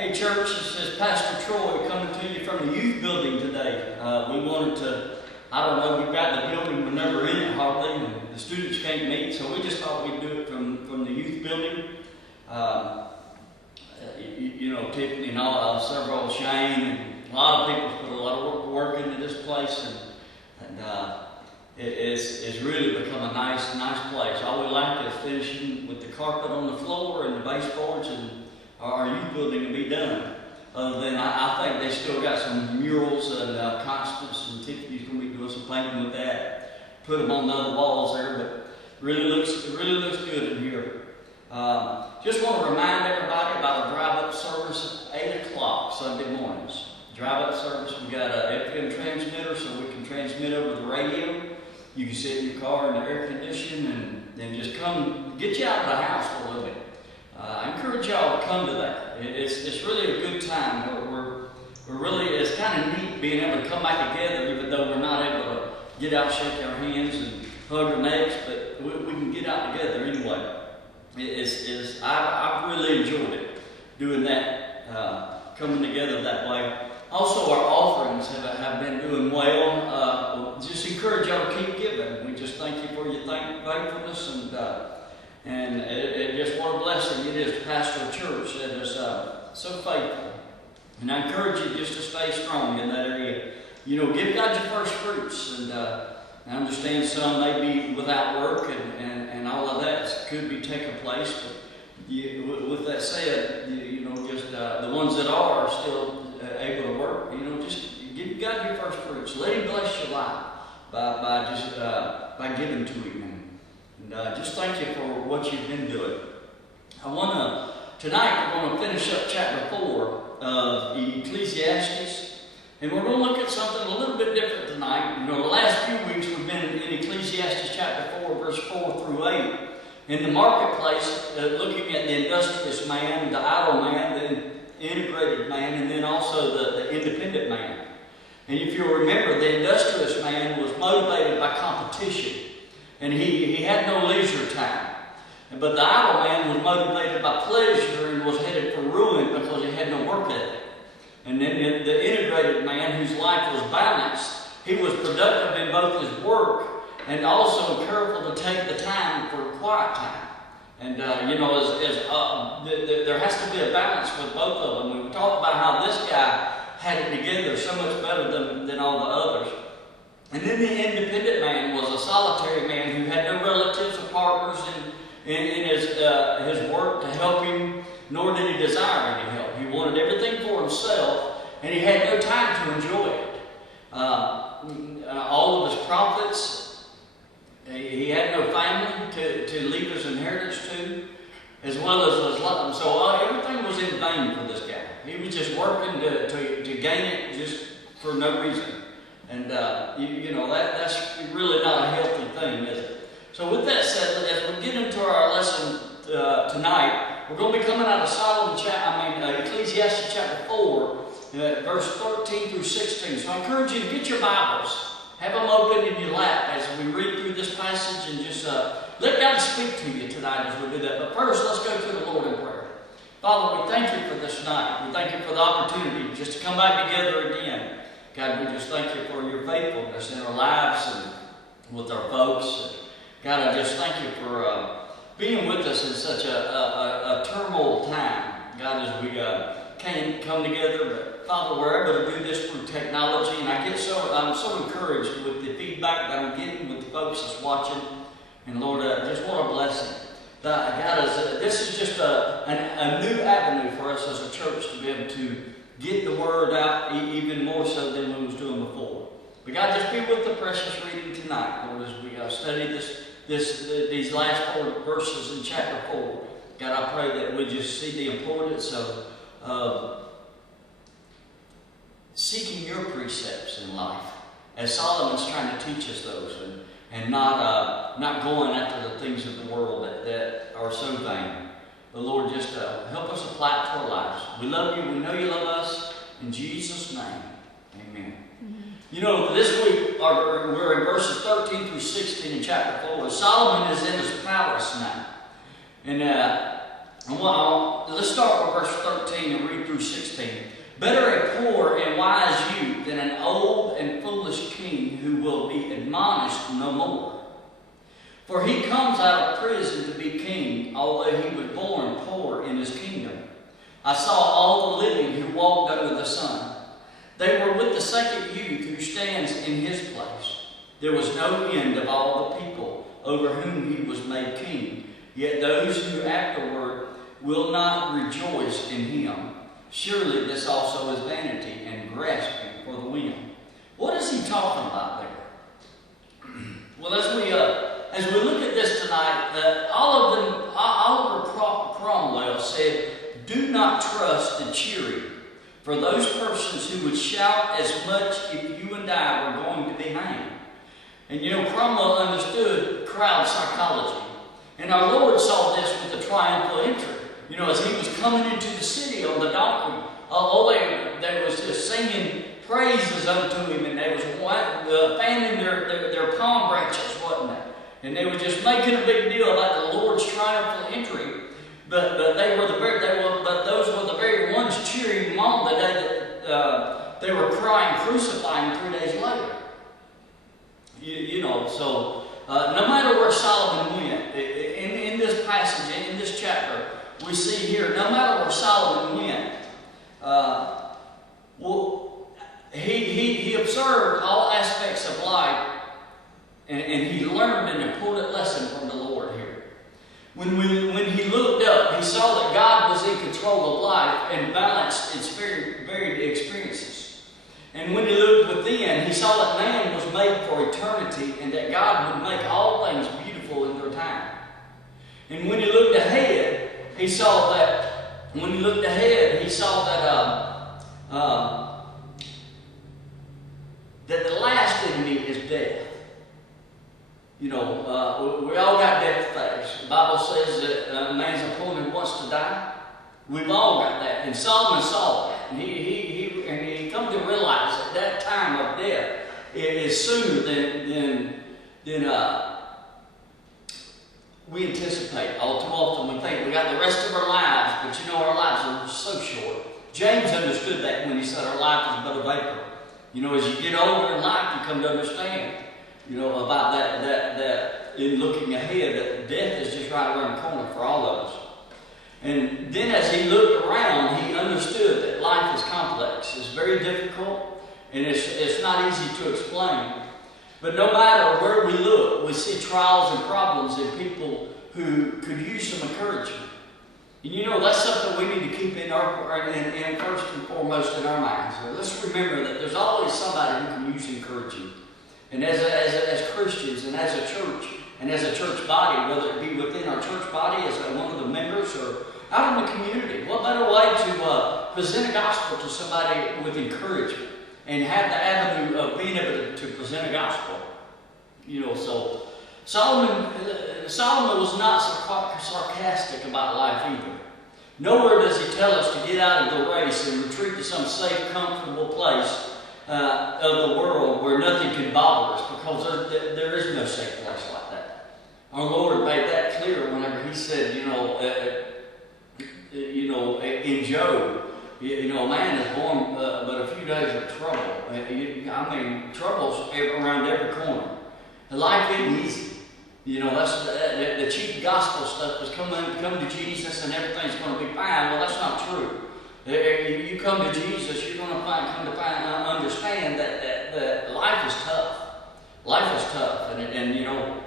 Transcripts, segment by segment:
Hey church, this is Pastor Troy coming to you from the youth building today. We wanted to, I don't know, we've got the building, we're never in it hardly, and the students can't meet, so we just thought we'd do it from the youth building. Tiffany and all, several, Shane, and a lot of people put a lot of work into this place, and it's really become a nice place. All we like is finishing with the carpet on the floor and the baseboards, and our youth building will be done. Other than I think they still got some murals, and Constance and Tiffany's going to be doing some painting with that. Put them on the other walls there, but it really looks good in here. Just want to remind everybody about a drive-up service at 8 o'clock Sunday mornings. Drive-up service, we got an FM transmitter so we can transmit over the radio. You can sit in your car in the air conditioning and just come get you out of the house for a little bit. I encourage y'all to come to that. It's really a good time. We're really, it's kind of neat being able to come back together, even though we're not able to get out, shake our hands, and hug our necks, but we can get out together anyway. I've really enjoyed it, doing that, coming together that way. Also, our offerings have been doing well. Just encourage y'all to keep giving. We just thank you for your faithfulness, and what a blessing it is to pastor a church that is so faithful. And I encourage you just to stay strong in that area. You know, give God your first fruits. And I understand some may be without work and all of that could be taking place. But with that said, the ones that are still able to work, just give God your first fruits. Let Him bless your life by giving to Him. And just thank you for what you've been doing. Tonight we're going to finish up chapter 4 of Ecclesiastes. And we're going to look at something a little bit different tonight. The last few weeks we've been in Ecclesiastes chapter 4, verse 4 through 8. In the marketplace, looking at the industrious man, the idle man, the integrated man, and then also the independent man. And if you remember, the industrious man was motivated by competition. And he had no leisure time. But the idle man was motivated by pleasure and was headed for ruin because he had no work ethic. And then the integrated man, whose life was balanced, he was productive in both his work and also careful to take the time for quiet time. And there has to be a balance with both of them. We talked about how this guy had it together so much better than all the others. And then the independent man was a solitary man who had no relatives or partners in his work to help him, nor did he desire any help. He wanted everything for himself, and he had no time to enjoy it. All of his profits, he had no family to leave his inheritance to, as well as his love. So everything was in vain for this guy. He was just working to gain it just for no reason. And, that's really not a healthy thing, is it? So with that said, as we get into our lesson tonight, we're going to be coming out of Ecclesiastes chapter 4, verse 13 through 16. So I encourage you to get your Bibles, have them open in your lap as we read through this passage, and just let God speak to you tonight as we do that. But first, let's go to the Lord in prayer. Father, we thank you for this night. We thank you for the opportunity just to come back together again. God, we just thank you for your faithfulness in our lives and with our folks. God, I just thank you for being with us in such a turmoil time. God, as we can't come together, but Father, we're able to do this through technology, and I'm so encouraged with the feedback that I'm getting with the folks that's watching. And Lord, just what a blessing. God, this is just a new avenue for us as a church to be able to get the word out even more so than we was doing before. But God, just be with the precious reading tonight, Lord, as we study these last 4 verses in chapter 4. God, I pray that we just see the importance of seeking your precepts in life, as Solomon's trying to teach us those, and not going after the things of the world that are so vain. But Lord, just help us apply it to our lives. We love you. We know you love us. In Jesus' name, amen. Mm-hmm. This week we're in verses 13 through 16 in chapter 4. Solomon is in his palace now. And Let's start with verse 13 and read through 16. Better a poor and wise youth than an old and foolish king who will be admonished no more. For he comes out of prison to be king, although he was born poor in his kingdom. I saw all the living who walked under the sun. They were with the second youth who stands in his place. There was no end of all the people over whom he was made king. Yet those who afterward will not rejoice in him. Surely this also is vanity and grasping for the wind. What is he talking about there? Well, as we look at this tonight, Oliver Cromwell said, "Do not trust the cheering for those persons who would shout as much if you and I were going to be hanged." And you know, Cromwell understood crowd psychology. And our Lord saw this with the triumphal entry. You know, as he was coming into the city on the donkey, they was just singing praises unto him, and they was fanning their palm branches, wasn't they? And they were just making a big deal about the Lord's triumphal entry. But those were the very ones cheering him on the day that they were crying, "Crucify him," 3 days later. No matter where Solomon went, in this passage, in this chapter, we see here, no matter where Solomon went, he observed all aspects of life, and he learned an important lesson from the Lord here. When he looked up, he saw that God was in control of life and balanced its varied experiences. And when he looked within, he saw that man was made for eternity and that God would make all things beautiful in their time. And when he looked ahead, he saw that that the last enemy is death. You know, we all got death to face. The Bible says that man's appointed once to die. We've all got that. And Solomon saw that. And he come to realize that that time of death is sooner than we anticipate. All too often we think we got the rest of our lives, but you know our lives are so short. James understood that when he said our life is but a vapor. You know, as you get older in life, you come to understand, you know, about that in looking ahead, that death is just right around the corner for all of us. And then as he looked around, he understood that life is complex. It's very difficult, and it's not easy to explain. But no matter where we look, we see trials and problems in people who could use some encouragement. And you know, that's something we need to keep in first and foremost in our minds. So let's remember that there's always somebody who can use encouragement. And as Christians and as a church and as a church body, whether it be within our church body as one of the members or out in the community, what better way to present a gospel to somebody with encouragement and have the avenue of being able to present a gospel? You know, so Solomon was not sarcastic about life either. Nowhere does he tell us to get out of the race and retreat to some safe, comfortable place of the world where nothing can bother us, because there is no safe place like that. Our Lord made that clear whenever he said, in Job, a man is born but a few days of trouble. Trouble's around every corner. Life isn't easy. You know, that's the cheap gospel stuff is come to Jesus and everything's going to be fine. Well, that's not true. You come to Jesus, you're going to understand that life is tough. Life is tough, and you know,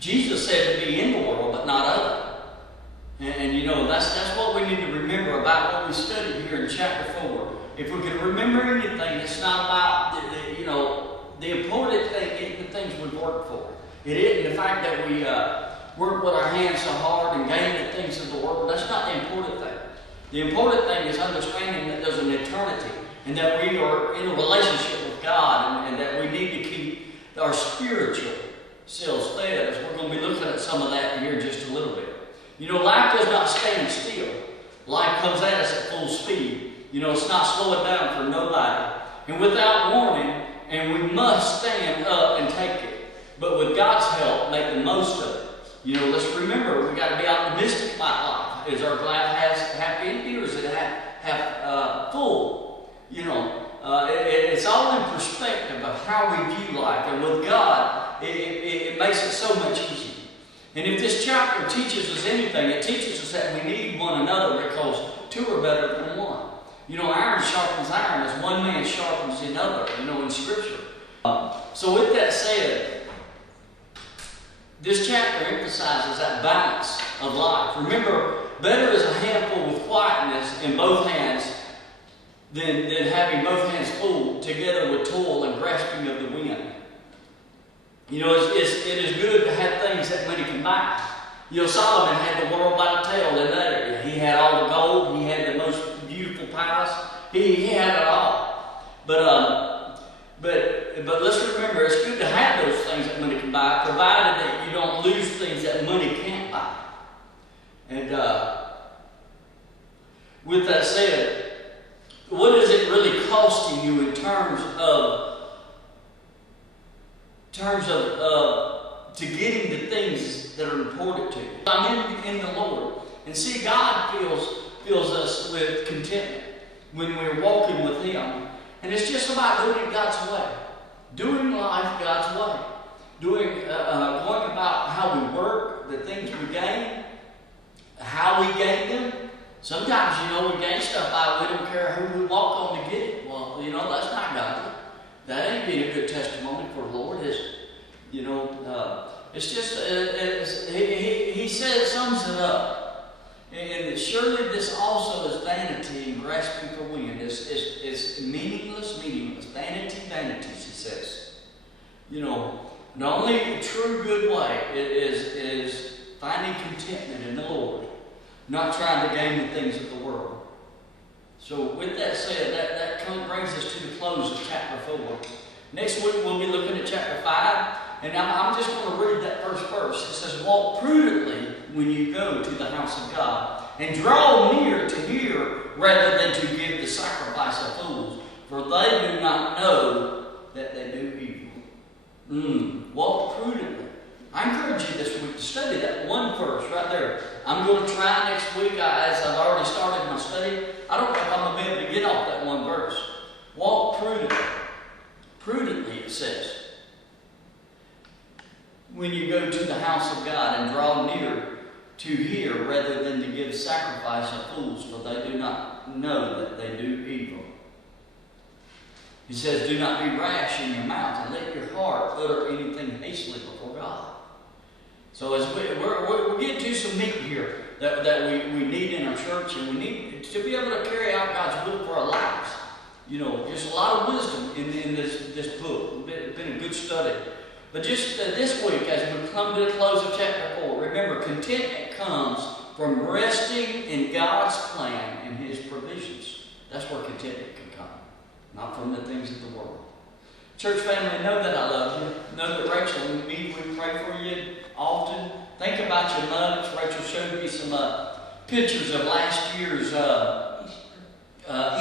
Jesus said to be in the world, but not of it. And you know, that's what we need to remember about what we studied here in chapter 4. If we can remember anything, it's not about the important thing, the things we've worked for. It isn't the fact that we work with our hands so hard and gain the things of the world. That's not the important thing. The important thing is understanding that there's an eternity and that we are in a relationship with God, and that we need to keep our spiritual selves fed. As we're going to be looking at some of that here in just a little bit. You know, life does not stand still. Life comes at us at full speed. You know, it's not slowing down for nobody. And without warning, and we must stand up and take it. But with God's help, make the most of it. You know, let's remember, we got to be optimistic about life. Is our glass half empty, or is it half full? You know, it's all in perspective of how we view life. And with God, it makes it so much easier. And if this chapter teaches us anything, it teaches us that we need one another, because two are better than one. You know, iron sharpens iron as one man sharpens another, you know, in Scripture. So with that said, this chapter emphasizes that balance of life. Remember, better is a handful with quietness in both hands than having both hands full together with toil and grasping of the wind. You know, it is good to have things that money can buy. You know, Solomon had the world by the tail in that area. He had all the gold. He had the most beautiful palace. He had it all. But let's remember, it's good to have those things that money can buy, provided that you don't lose things that money can't buy. And with that said, what is it really costing you in terms of to getting the things that are important to you? I'm in the Lord. And see, God fills us with contentment when we're walking with Him. And it's just about doing it God's way. Doing life God's way. Going about how we work, the things we gain, how we gain them. Sometimes, you know, we gain stuff by we don't care who we walk on to get it. Well, you know, that's not godly. That ain't being a good testimony for the Lord, is it? You know, it's just, he says, sums it up. And surely this also is vanity and grasping for wind. It's meaningless. Vanity, vanities, he says. You know, the only true good way is finding contentment in the Lord, not trying to gain the things of the world. So with that said, that brings us to the close of chapter 4. Next week we'll be looking at chapter 5. And I'm just going to read that first verse. It says, walk prudently when you go to the house of God, and draw near to hear rather than to give the sacrifice of fools, for they do not know that they do evil. Walk prudently. I encourage you this week to study that one verse right there. I'm going to try next week, as I've already started my study. I don't think I'm going to be able to get off that one verse. Walk prudently. Prudently, it says. When you go to the house of God, and draw near to hear rather than to give sacrifice of fools, for they do not know that they do evil. He says, do not be rash in your mouth, and let your heart utter anything hastily before God. So as we're getting to some meat here that we need in our church, and we need to be able to carry out God's will for our lives. You know, just a lot of wisdom in this book. It's been a good study. But just this week, as we come to the close of chapter 4, remember, contentment comes from resting in God's plan and His provisions. That's where contentment can come, not from the things of the world. Church family, know that I love you. Know that Rachel and me, we pray for you often. Think about your nuggets. Rachel showed me some pictures of last year's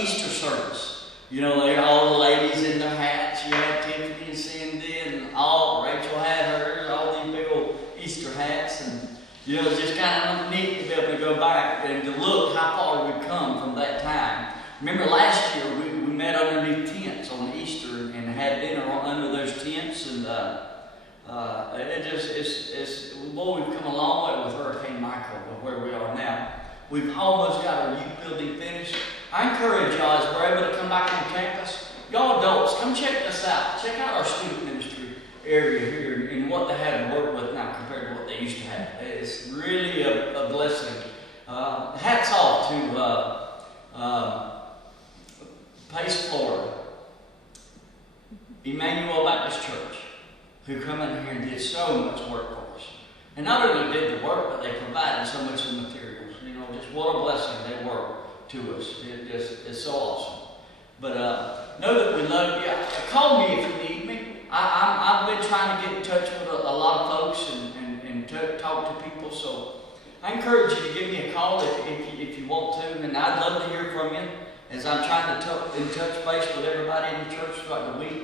Easter service. You know, all the ladies in their hats. You had Tiffany and Cindy, and Rachel had hers, all these big old Easter hats. And, you know, it's just kind of neat to be able to go back and to look how far we've come from that time. Remember last year, we met underneath tents on Easter and had dinner under those tents. And boy, we've come a long way with Hurricane Michael, with where we are now. We've almost got our youth building finished. I encourage y'all, as we're able to come back on campus, y'all adults, come check us out. Check out our student ministry area here and what they have to work with now compared to what they used to have. It's really a blessing. Hats off to Pace, Florida, Emmanuel Baptist Church, who come in here and did so much work for us. And not only did the work, but they provided so much of the materials. You know, just what a blessing they were to us. It's so awesome. But know that we love you. Call me if you need me. I've been trying to get in touch with a lot of folks and talk to people. So I encourage you to give me a call if you want to. And I'd love to hear from you as I'm trying to touch base with everybody in the church throughout the week.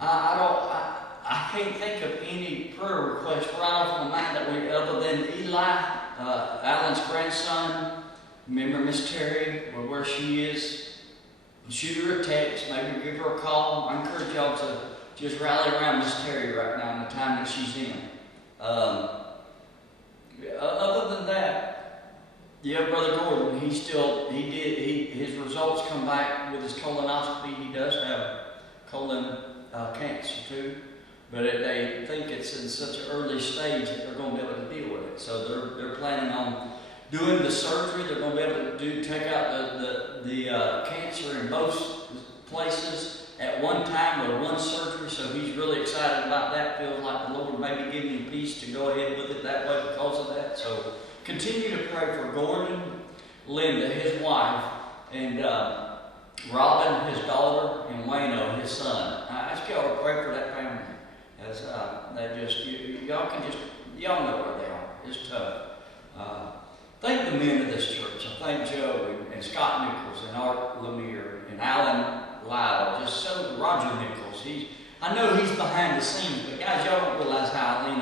I I can't think of any prayer requests right off my mind that we, other than Eli, Alan's grandson. Remember Miss Terry, where she is. Shoot her a text, maybe give her a call. I encourage y'all to just rally around Miss Terry right now in the time that she's in. Other than that, yeah, Brother Gordon, his results come back with his colonoscopy. He does have colon cancer too, but they think it's in such an early stage that they're going to be able to deal with it. So they're planning on doing the surgery. They're going to be able to take out the cancer in both places at one time with one surgery. So he's really excited about that. Feels like the Lord may be giving him peace to go ahead with it that way because of that. So continue to pray for Gordon, Linda, his wife, and Robin, his daughter, and Wayno, his son. I ask y'all to pray for that family. As they just, y'all know where they are. It's tough. Thank the men of this church. I thank Joe and Scott Nichols and Art Lemire and Alan Lyle. Just so Roger Nichols. I know he's behind the scenes, but guys, y'all don't realize how I lean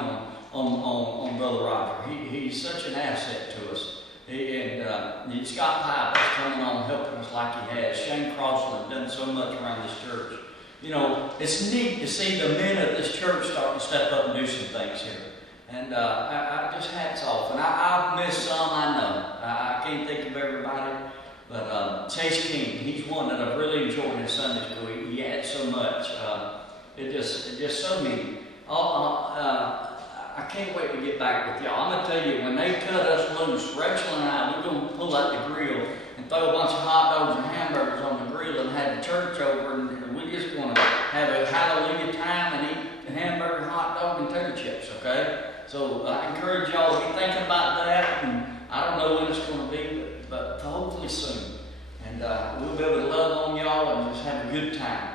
on Brother Roger. He's such an asset to us. And Scott Pipe is coming on helping us like he has. Shane Crossland done so much around this church. You know, it's neat to see the men of this church starting to step up and do some things here. And I just hats off. And I've missed some, I know. I can't think of everybody. But Chase King, he's one that I've really enjoyed in Sunday school. He adds so much. It just so many. I can't wait to get back with y'all. I'm going to tell you, when they cut us loose, Rachel and I, we're going to pull out the grill and throw a bunch of hot dogs and hamburgers on the grill and have the church over, and we're just going to have a hallelujah time and eat hamburger, hot dog, and tater chips, okay? So I encourage y'all to be thinking about that, and I don't know when it's going to be, but hopefully soon. And we'll be able to love on y'all and just have a good time.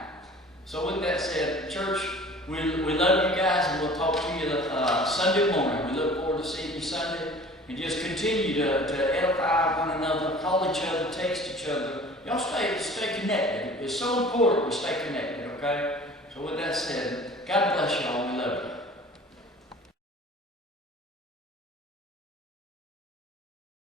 So with that said, church, we love you guys, and we'll talk to you Sunday morning. We look forward to seeing you Sunday. And just continue to edify one another, call each other, text each other. Y'all stay connected. It's so important we stay connected, okay? So with that said, God bless y'all. We love you.